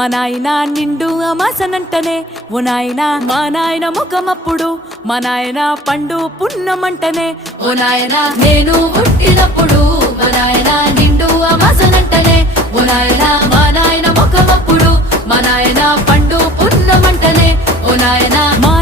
మా నాయన నిండు అమాసనంటనే ఓ నాయన మా నాయన ముఖమప్పుడు మా నాయన పండు పున్నమంటనే ఓ నాయన నేను పుట్టినప్పుడు మా నాయన నిండు అమాసనంటనే ఓ నాయన మా నాయన ముఖమప్పుడు మా నాయన పండు పున్నమంటనే ఓ నాయన మా